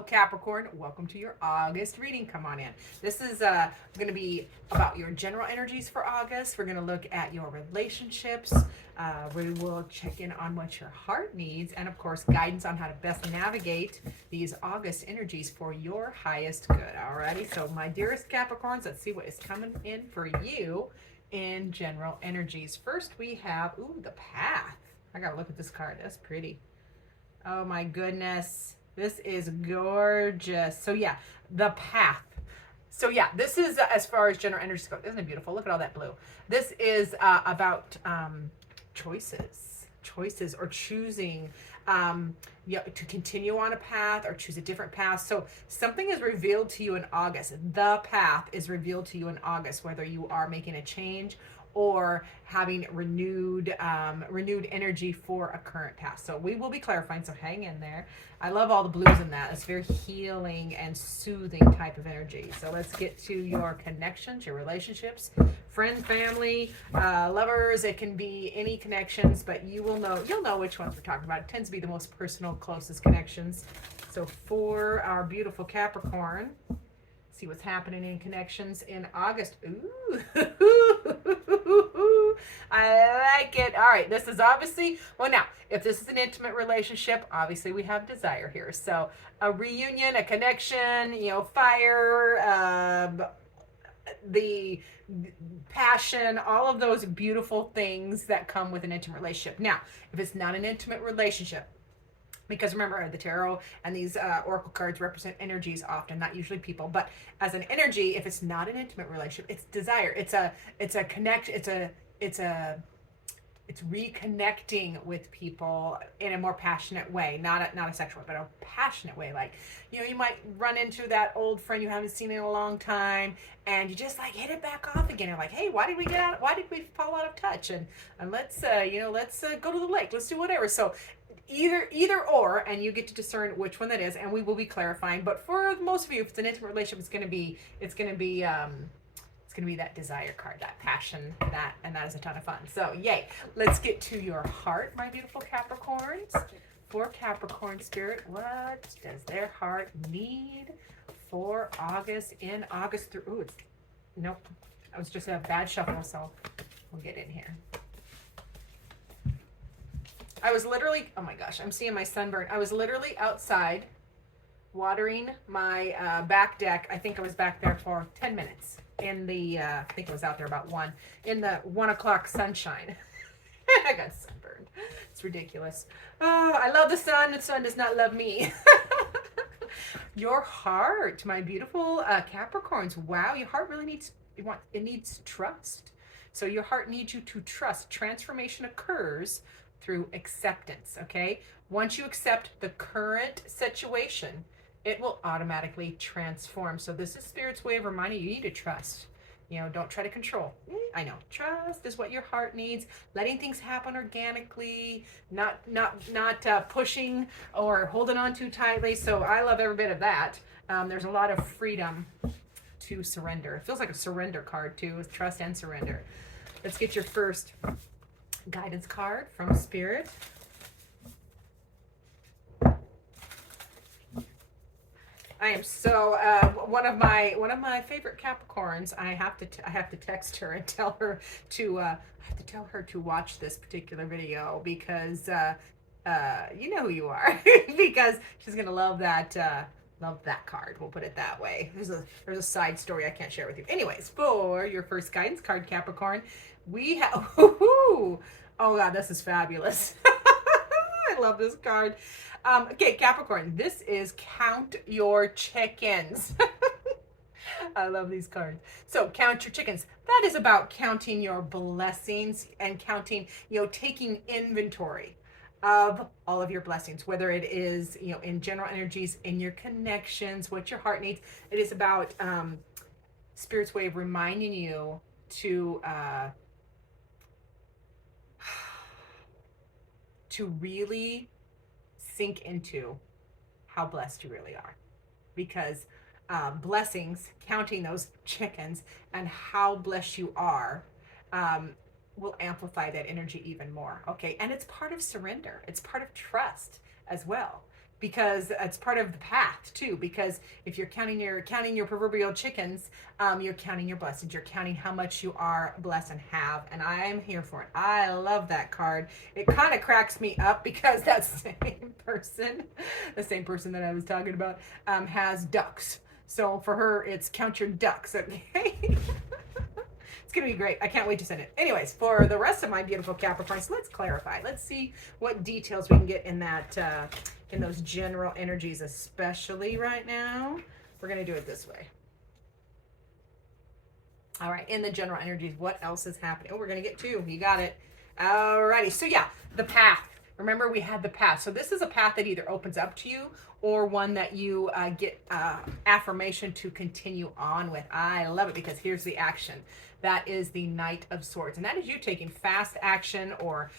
Hello, Capricorn. Welcome to your August reading. Come on in. This is going to be about your general energies for August. We're going to look at your relationships. We will check in on what your heart needs, and of course, guidance on how to best navigate these August energies for your highest good. Alrighty. So, my dearest Capricorns, let's see what is coming in for you in general energies. First, we have the Path. I gotta look at this card. That's pretty. Oh my goodness. This is gorgeous. So yeah, the Path. So yeah, this is as far as general energies go. Isn't it beautiful? Look at all that blue. This is about choices or choosing to continue on a path or choose a different path. So something is revealed to you in August. The path is revealed to you in August, whether you are making a change or having renewed energy for a current path. So we will be clarifying, so hang in there. I love all the blues in that. It's very healing and soothing type of energy. So let's get to your connections, your relationships, friends, family, lovers. It can be any connections, but you'll know which ones we're talking about. It tends to be the most personal, closest connections. So for our beautiful Capricorn, see what's happening in connections in August. Ooh, I like it. All right, this is obviously, well, now, if this is an intimate relationship, obviously we have desire here. So a reunion, a connection, fire, the passion, all of those beautiful things that come with an intimate relationship. Now, if it's not an intimate relationship, because remember, the tarot and these oracle cards represent energies often, not usually people, but as an energy, if it's not an intimate relationship, it's desire. It's a connect. It's reconnecting with people in a more passionate way, not a sexual, but a passionate way. Like, you might run into that old friend you haven't seen in a long time, and you just like hit it back off again. You're like, hey, why did we fall out of touch? And let's go to the lake. Let's do whatever. So either or, and you get to discern which one that is, and we will be clarifying. But for most of you, if it's an intimate relationship, it's going to be that desire card, that passion, and that is a ton of fun. So yay. Let's get to your heart, my beautiful Capricorns. For Capricorn spirit, what does their heart need for August? In August through nope, I was just a bad shuffle, so we'll get in here. I was literally, oh my gosh, I'm seeing my sunburn. I was literally outside watering my back deck. I think I was back there for 10 minutes in the, I think I was out there about 1, in the 1 o'clock sunshine. I got sunburned. It's ridiculous. Oh, I love the sun. The sun does not love me. Your heart, my beautiful Capricorns. Wow, your heart really needs trust. So your heart needs you to trust. Transformation occurs through acceptance, okay? Once you accept the current situation, it will automatically transform. So this is Spirit's way of reminding you, you need to trust. Don't try to control. I know. Trust is what your heart needs. Letting things happen organically, not pushing or holding on too tightly. So I love every bit of that. There's a lot of freedom to surrender. It feels like a surrender card too, with trust and surrender. Let's get your first guidance card from Spirit. I am so one of my favorite Capricorns. I have to text her and tell her to watch this particular video because you know who you are because she's gonna love that card. We'll put it that way. There's a side story I can't share with you. Anyways, for your first guidance card, Capricorn, we have, oh God, this is fabulous. I love this card. Okay, Capricorn, this is count your chickens. I love these cards. So count your chickens. That is about counting your blessings and counting, taking inventory of all of your blessings, whether it is, in general energies, in your connections, what your heart needs. It is about Spirit's way of reminding you to really sink into how blessed you really are, because blessings, counting those chickens and how blessed you are, will amplify that energy even more. Okay, and it's part of surrender. It's part of trust as well. because it's part of the path too. Because if you're counting your proverbial chickens, you're counting your blessings. You're counting how much you are blessed and have. And I am here for it. I love that card. It kind of cracks me up because that same person, the same person that I was talking about, has ducks. So for her, it's count your ducks. Okay. It's going to be great. I can't wait to send it. Anyways, for the rest of my beautiful Capricorns, let's clarify. Let's see what details we can get in that, in those general energies, especially right now. We're going to do it this way. All right. In the general energies, what else is happening? Oh, we're going to get two. You got it. Alrighty. So yeah, the path. Remember, we had the path. So this is a path that either opens up to you or one that you get affirmation to continue on with. I love it because here's the action. That is the Knight of Swords. And that is you taking fast action or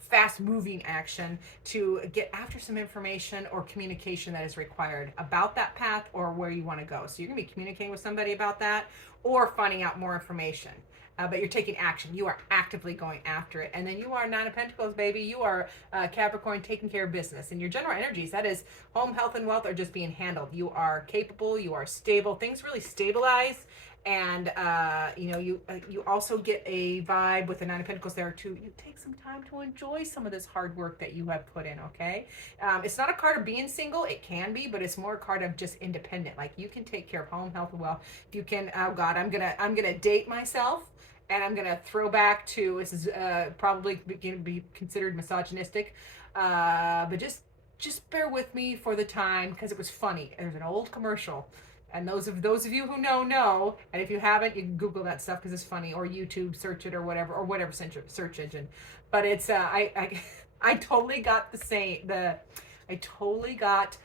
fast moving action to get after some information or communication that is required about that path or where you want to go. So you're going to be communicating with somebody about that or finding out more information. But you're taking action. You are actively going after it. And then you are Nine of Pentacles, baby. You are Capricorn, taking care of business. And your general energies, that is home, health, and wealth are just being handled. You are capable. You are stable. Things really stabilize. And, you also get a vibe with the Nine of Pentacles there too. You take some time to enjoy some of this hard work that you have put in, okay? It's not a card of being single. It can be, but it's more a card of just independent. Like you can take care of home, health, and wealth. You can, oh God, I'm gonna date myself. And I'm going to throw back to, this is probably going to be considered misogynistic, but just bear with me for the time because it was funny. There's an old commercial. And those of you who know. And if you haven't, you can Google that stuff because it's funny, or YouTube, search it, or whatever search engine. But it's, I totally got I totally got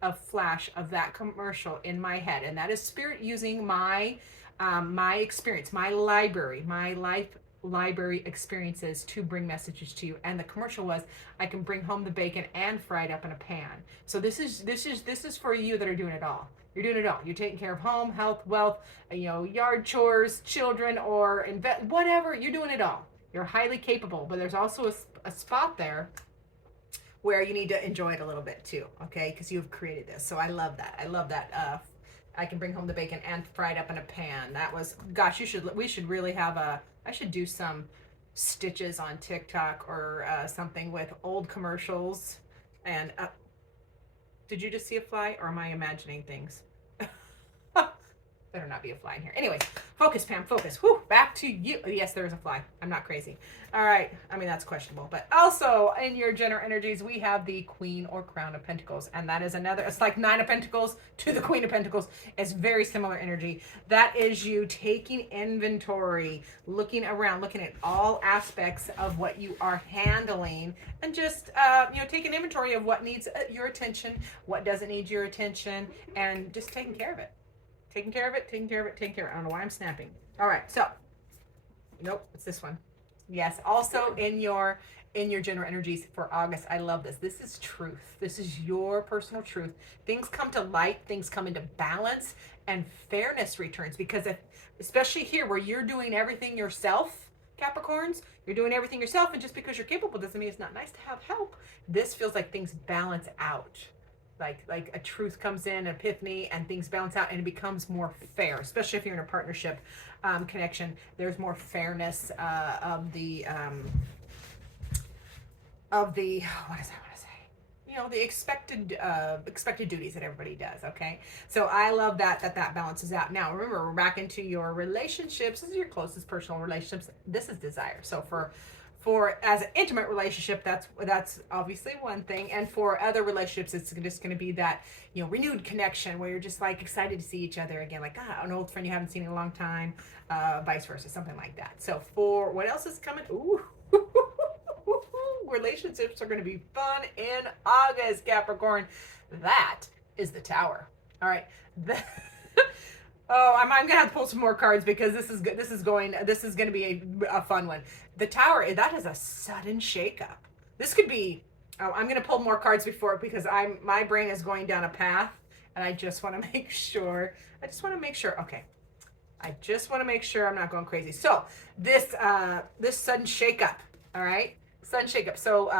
a flash of that commercial in my head. And that is Spirit using my experience, my life library experiences to bring messages to you. And the commercial was, I can bring home the bacon and fry it up in a pan. So this is for you that are doing it all. You're doing it all. You're taking care of home, health, wealth, yard chores, children, or whatever. You're doing it all. You're highly capable, but there's also a spot there where you need to enjoy it a little bit too, okay? Because you've created this. So I love that. I can bring home the bacon and fry it up in a pan. That was, gosh, we should really have I should do some stitches on TikTok or something with old commercials. And did you just see a fly, or am I imagining things? Better not be a fly in here. Anyways, focus, Pam, focus. Whew, back to you. Yes, there is a fly. I'm not crazy. All right. I mean, that's questionable. But also in your general energies, we have the Queen or Crown of Pentacles. And that is it's like Nine of Pentacles to the Queen of Pentacles. It's very similar energy. That is you taking inventory, looking around, looking at all aspects of what you are handling, and just, taking inventory of what needs your attention, what doesn't need your attention, and just taking care of it. Taking care of it. I don't know why I'm snapping. All right, so, nope, it's this one. Yes, also in your general energies for August, I love this. This is truth. This is your personal truth. Things come to light, things come into balance, and fairness returns. Because especially here where you're doing everything yourself, Capricorns, you're doing everything yourself, and just because you're capable doesn't mean it's not nice to have help. This feels like things balance out. Like a truth comes in, an epiphany, and things balance out, and it becomes more fair, especially if you're in a partnership connection. There's more fairness of the what does I want to say? The expected duties that everybody does. Okay, so I love that balances out. Now remember, we're back into your relationships. This is your closest personal relationships. This is desire. So for as an intimate relationship, that's obviously one thing, and for other relationships, it's just going to be that renewed connection where you're just like excited to see each other again, like an old friend you haven't seen in a long time, vice versa, something like that. So for what else is coming? Ooh, relationships are going to be fun in August, Capricorn. That is the Tower. All right. Oh, I'm gonna have to pull some more cards because this is good. This is going to be a fun one. The Tower, that is a sudden shakeup. This could be. Oh, I'm gonna pull more cards because my brain is going down a path, and I just want to make sure. Okay. I just want to make sure I'm not going crazy. So this sudden shakeup. All right, sudden shakeup. So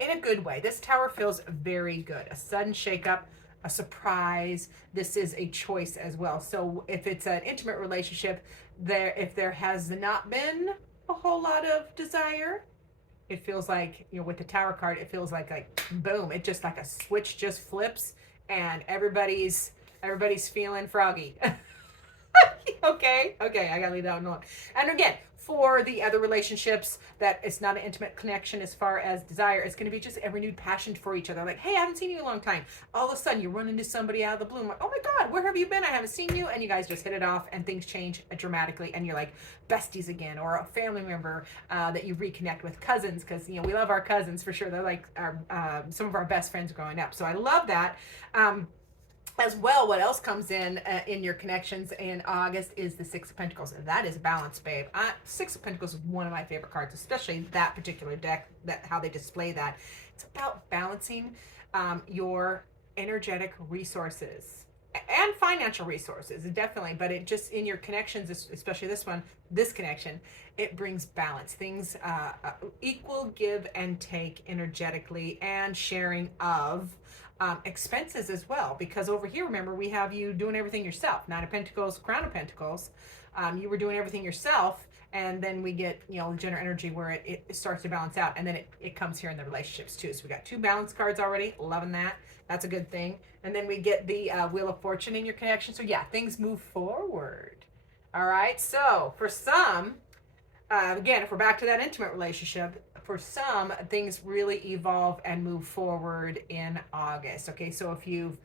in a good way. This tower feels very good. A sudden shakeup, a surprise. This is a choice as well. So if it's an intimate relationship, if there has not been a whole lot of desire, it feels like, with the tower card, it feels like boom, it just like a switch just flips and everybody's feeling froggy. Okay, I gotta leave that one alone. And again, for the other relationships that it's not an intimate connection as far as desire, it's going to be just a renewed passion for each other. Like, hey, I haven't seen you in a long time. All of a sudden, you run into somebody out of the blue. Like, oh my God, where have you been? I haven't seen you. And you guys just hit it off, and things change dramatically, and you're like besties again, or a family member that you reconnect with. Cousins, because we love our cousins for sure. They're like our some of our best friends growing up. So I love that. As well, what else comes in your connections in August is the Six of Pentacles. And that is balance, babe. Six of Pentacles is one of my favorite cards, especially that particular deck, that how they display that. It's about balancing your energetic resources and financial resources, definitely. But it just, in your connections, especially this connection, it brings balance. Things equal give and take energetically, and sharing of expenses as well, because over here, remember, we have you doing everything yourself. Nine of Pentacles, Crown of Pentacles. You were doing everything yourself, and then we get general energy where it starts to balance out, and then it comes here in the relationships too. So we got two balance cards already. Loving that. That's a good thing. And then we get the Wheel of Fortune in your connection. So yeah, things move forward. All right. So for some, again, if we're back to that intimate relationship, for some, things really evolve and move forward in August. Okay, so if you've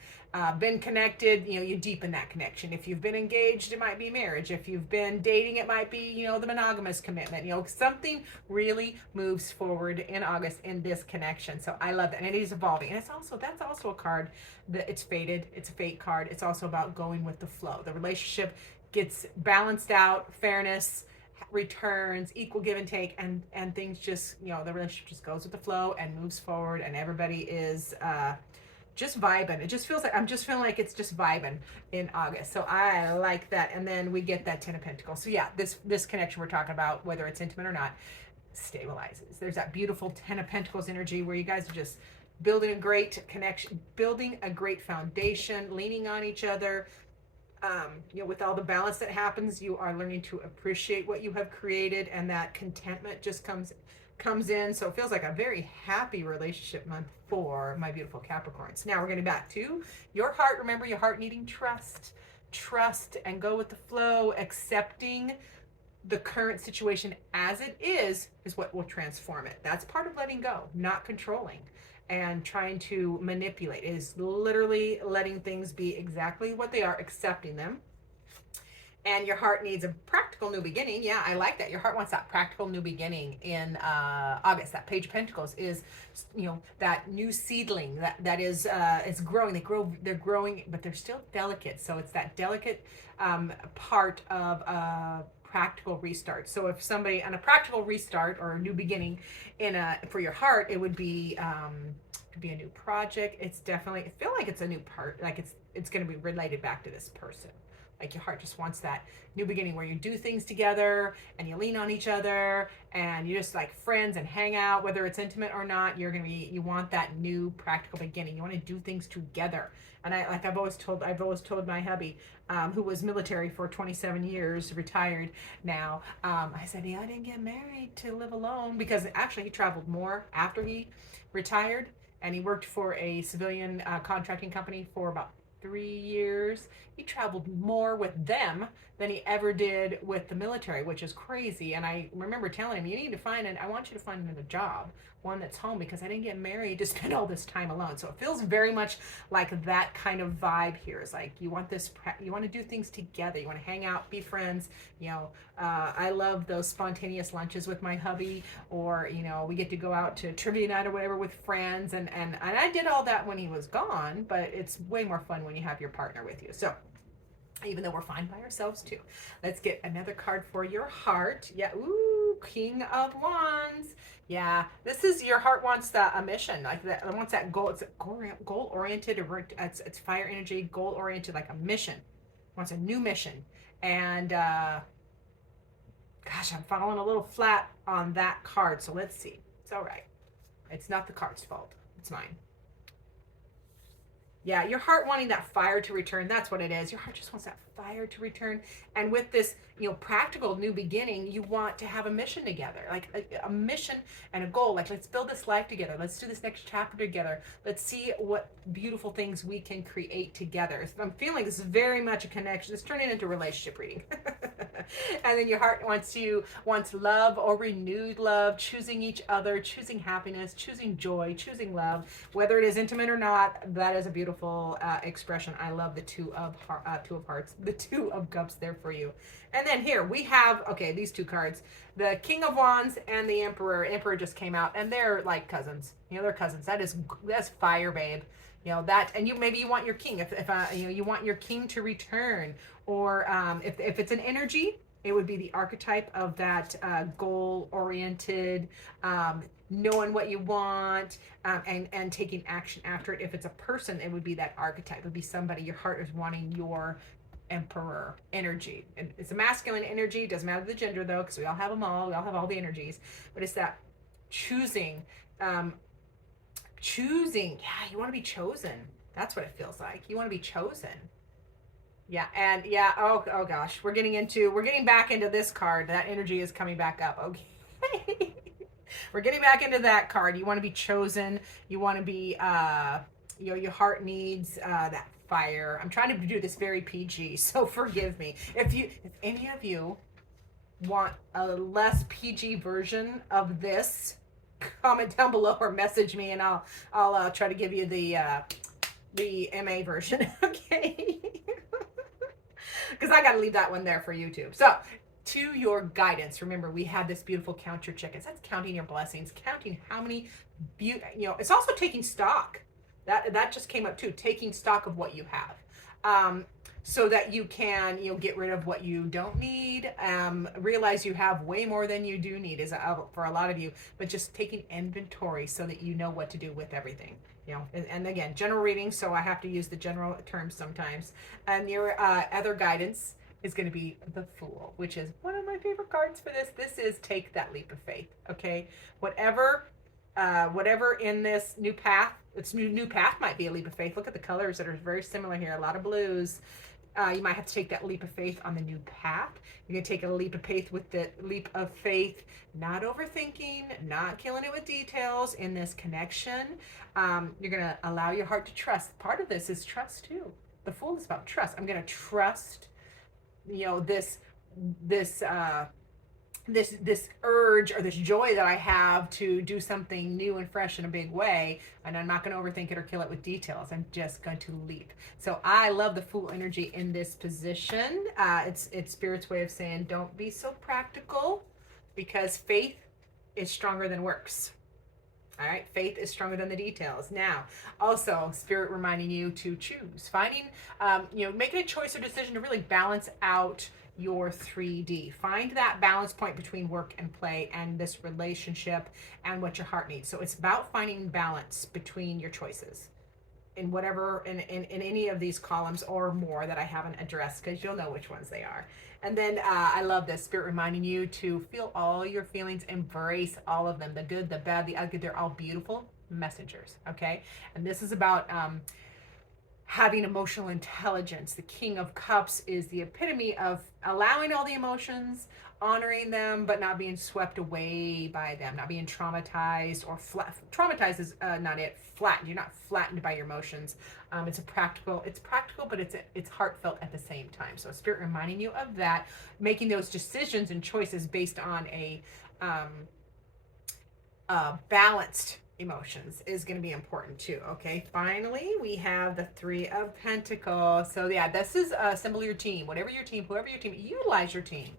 been connected, you deepen that connection. If you've been engaged, it might be marriage. If you've been dating, it might be, the monogamous commitment. Something really moves forward in August in this connection. So I love that. And it is evolving. And that's also a card that it's fated. It's a fate card. It's also about going with the flow. The relationship gets balanced out, fairness, returns, equal give and take, and things just, the relationship just goes with the flow and moves forward, and everybody is just vibing. It just feels like I'm just feeling like it's just vibing in August. So I like that. And then we get that Ten of Pentacles. So yeah, this connection we're talking about, whether it's intimate or not, stabilizes. There's that beautiful Ten of Pentacles energy where you guys are just building a great connection, building a great foundation, leaning on each other. With all the balance that happens, you are learning to appreciate what you have created, and that contentment just comes in. So it feels like a very happy relationship month for my beautiful Capricorns. Now we're getting back to your heart. Remember, your heart needing trust, and go with the flow. Accepting the current situation as it is what will transform it. That's part of letting go, not controlling and trying to manipulate. It is literally letting things be exactly what they are, accepting them. And your heart needs a practical new beginning. Yeah, I like that. Your heart wants that practical new beginning in August. That Page of Pentacles is, that new seedling that is it's growing. They're growing, but they're still delicate. So it's that delicate part of practical restart. So if somebody on a practical restart or a new beginning for your heart, it would be could be a new project. It's definitely, I feel like it's a new part, like it's going to be related back to this person. Like your heart just wants that new beginning where you do things together and you lean on each other and you just like friends and hang out, whether it's intimate or not. You want that new practical beginning. You want to do things together. And I've always told my hubby, who was military for 27 years, retired now. I said, yeah, I didn't get married to live alone, because actually he traveled more after he retired, and he worked for a civilian contracting company for about 3 years. He traveled more with them than he ever did with the military, which is crazy. And I remember telling him, I want you to find another job, one that's home, because I didn't get married to spend all this time alone. So it feels very much like that kind of vibe here. It's like you want to do things together. You want to hang out, be friends. I love those spontaneous lunches with my hubby, or, we get to go out to trivia night or whatever with friends. And I did all that when he was gone, but it's way more fun when you have your partner with you. So even though we're fine by ourselves too. Let's get another card for your heart. Yeah, ooh, King of Wands. Yeah, this is, your heart wants a mission, like that. It wants that goal. It's goal oriented. It's fire energy, goal oriented, like a mission. It wants a new mission. And gosh, I'm falling a little flat on that card. So let's see. It's all right. it's not the card's fault. It's mine. Yeah, your heart wanting that fire to return. That's what it is. Your heart just wants that fire to return. And with this, practical new beginning, you want to have a mission together, like a mission and a goal. Like, let's build this life together. Let's do this next chapter together. Let's see what beautiful things we can create together. I'm feeling this is very much a connection. It's turning into a relationship reading. And then your heart wants love or renewed love, choosing each other, choosing happiness, choosing joy, choosing love, whether it is intimate or not. That is a beautiful expression. I love the two of hearts, the two of cups there for you. And then here we have, these two cards, the King of Wands and the Emperor. Emperor just came out, and they're like cousins. They're cousins. That's fire, babe. That, and maybe you want your king, if you want your king to return, or if it's an energy, it would be the archetype of that goal oriented, knowing what you want, and taking action after it. If it's a person, it would be that archetype. It would be somebody your heart is wanting, your Emperor energy. And it's a masculine energy. Doesn't matter the gender though, because we all have them all. We all have all the energies. But it's that choosing. Yeah, you want to be chosen. That's what it feels like. You want to be chosen. Yeah, and yeah, oh gosh, we're getting back into this card. That energy is coming back up. Okay. We're getting back into that card. You want to be chosen. You want to be your heart needs that fire. I'm trying to do this very PG, so forgive me. If any of you want a less PG version of this, comment down below or message me, and I'll try to give you the MA version. Okay. Because I got to leave that one there for YouTube. So, to your guidance, remember, we have this beautiful count your chickens. That's counting your blessings, counting how many, it's also taking stock. That just came up too, taking stock of what you have. So that you can, get rid of what you don't need, realize you have way more than you do need, is for a lot of you, but just taking inventory so that you know what to do with everything. And again, general reading, so I have to use the general terms sometimes. And your other guidance is going to be the Fool, which is one of my favorite cards for this. This is take that leap of faith, okay? Whatever in this new path, its new path might be a leap of faith. Look at the colors that are very similar here. A lot of blues. You might have to take that leap of faith on the new path. You're going to take a leap of faith with the leap of faith, not overthinking, not killing it with details in this connection. You're going to allow your heart to trust. Part of this is trust too. The Fool is about trust. I'm going to trust, this urge or this joy that I have to do something new and fresh in a big way, and I'm not going to overthink it or kill it with details. I'm just going to leap. So I love the Fool energy in this position. It's Spirit's way of saying don't be so practical, because faith is stronger than works. All right, faith is stronger than the details. Now, also, Spirit reminding you to choose, finding, making a choice or decision to really balance out your 3D. Find that balance point between work and play and this relationship and what your heart needs. So it's about finding balance between your choices in whatever, in any of these columns or more that I haven't addressed, because you'll know which ones they are. And then I love this, Spirit reminding you to feel all your feelings, embrace all of them, the good, the bad, the ugly. They're all beautiful messengers, okay? And this is about having emotional intelligence. The King of Cups is the epitome of allowing all the emotions, honoring them, but not being swept away by them, not being traumatized or flat. Traumatized is not it. Flattened. You're not flattened by your emotions. It's practical, but it's heartfelt at the same time. So Spirit reminding you of that, making those decisions and choices based on a balanced emotions is going to be important too. Okay, finally we have the Three of Pentacles. So yeah, this is a symbol of your team. Whatever your team, whoever your team, utilize your team.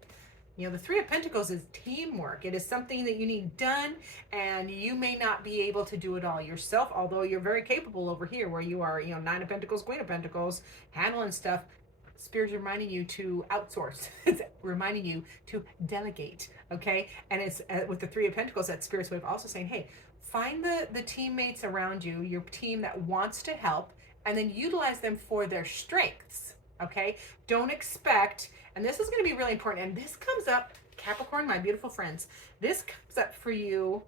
The Three of Pentacles is teamwork. It is something that you need done, and you may not be able to do it all yourself, although you're very capable over here where you are, Nine of Pentacles, Queen of Pentacles, handling stuff. Spirit's reminding you to outsource. It's reminding you to delegate, okay? And it's with the Three of Pentacles, that Spirit's way of also saying, hey, find the teammates around you, your team that wants to help, and then utilize them for their strengths, okay? Don't expect, and this is going to be really important, and this comes up, Capricorn, my beautiful friends, this comes up for you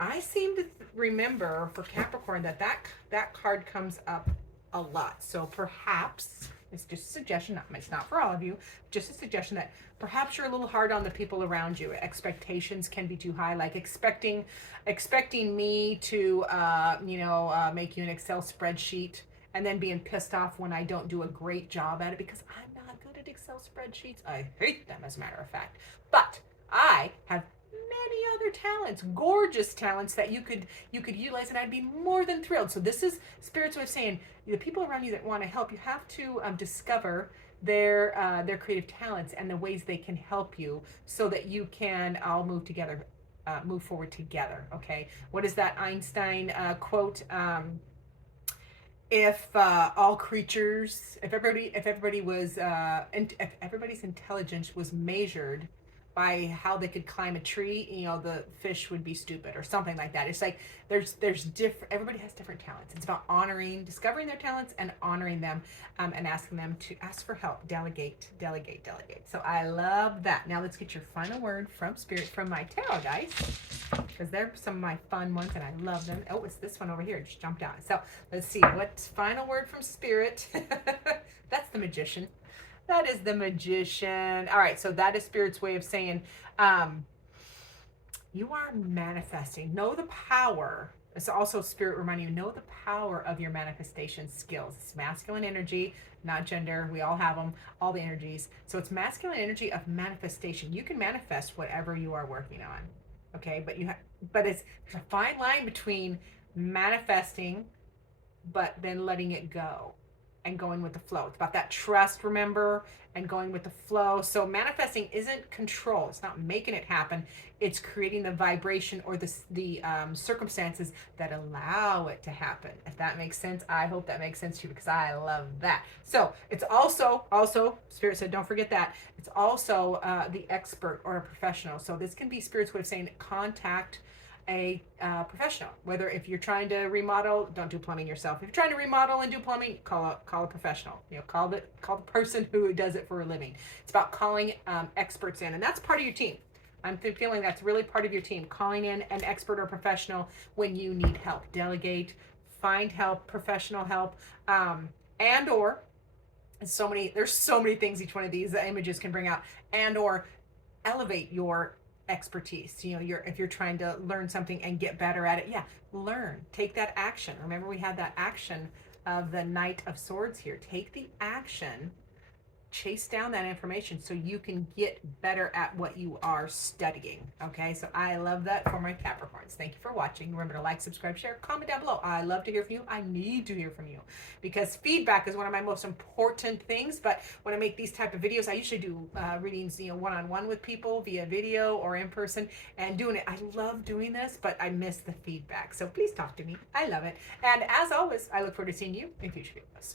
I seem to remember for Capricorn that card comes up a lot. So perhaps it's just a suggestion. It's not for all of you. Just a suggestion that perhaps you're a little hard on the people around you. Expectations can be too high. Like expecting me to make you an Excel spreadsheet and then being pissed off when I don't do a great job at it because I'm not good at Excel spreadsheets. I hate them, as a matter of fact. But I have many other talents, gorgeous talents that you could utilize, and I'd be more than thrilled. So this is Spirit's way of saying the people around you that want to help, you have to discover their creative talents and the ways they can help you, so that you can all move together, move forward together. Okay, what is that Einstein quote? If all creatures, if everybody was, if everybody's intelligence was measured by how they could climb a tree, the fish would be stupid or something like that. It's like there's different. Everybody has different talents. It's about discovering their talents and honoring them, and asking them to ask for help, delegate. So I love that. Now let's get your final word from Spirit, from my tarot dice, because they're some of my fun ones and I love them. Oh, it's this one over here. It just jumped out. So let's see what's final word from Spirit. That's the Magician. That is the Magician. All right, so that is Spirit's way of saying you are manifesting. Know the power. It's also Spirit reminding you, know the power of your manifestation skills. It's masculine energy, not gender. We all have them, all the energies. So it's masculine energy of manifestation. You can manifest whatever you are working on. Okay, but it's a fine line between manifesting but then letting it go and going with the flow. It's about that trust, remember, and going with the flow. So manifesting isn't control. It's not making it happen. It's creating the vibration or the circumstances that allow it to happen. If that makes sense, I hope that makes sense to you, because I love that. So it's also Spirit said, don't forget that. It's also the expert or a professional. So this can be Spirit's way of saying contact a professional. Whether if you're trying to remodel, don't do plumbing yourself. If you're trying to remodel and do plumbing, call a professional. Call the person who does it for a living. It's about calling experts in, and that's part of your team. I'm feeling that's really part of your team, calling in an expert or professional when you need help. Delegate, find help, professional help, and or there's so many things each one of these images can bring out, and or elevate your expertise. If you're trying to learn something and get better at it, learn, take that action. Remember, we had that action of the Knight of Swords here. Take the action, chase down that information so you can get better at what you are studying. Okay, so I love that for my Capricorns. Thank you for watching. Remember to like, subscribe, share, comment down below. I love to hear from you. I need to hear from you, because feedback is one of my most important things. But when I make these type of videos, I usually do readings, one-on-one with people via video or in person, and doing it. I love doing this, but I miss the feedback. So please talk to me. I love it. And as always, I look forward to seeing you in future videos.